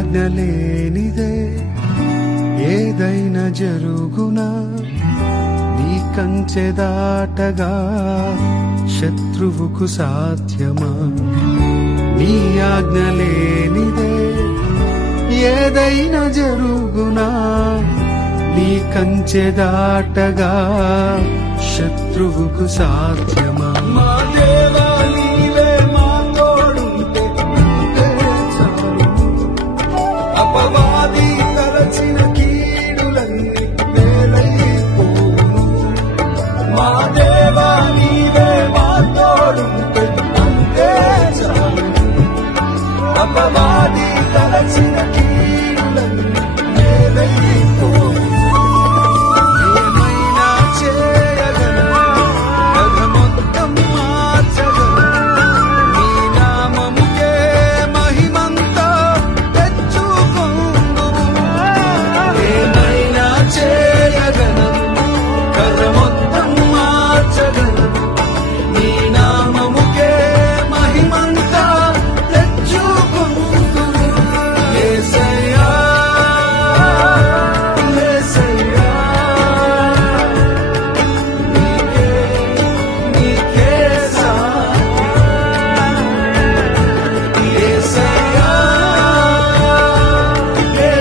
ఆజ్ఞ లేనిదే ఏదైనా జరుగునా నీ కంచె దాటగా శత్రువుకు సాధ్యమా నీ ఆజ్ఞ లేనిదే ఏదైనా జరుగునా నీ కంచె దాటగా శత్రువుకు సాధ్యమా మా దేవా నీవే మా తోడుంటే చాలు. అపవాది తలచిన కీడులన్నీ మేలైపోవును. మా దేవా నీవే మా తోడుంటే అంతే చాలు. అపవాది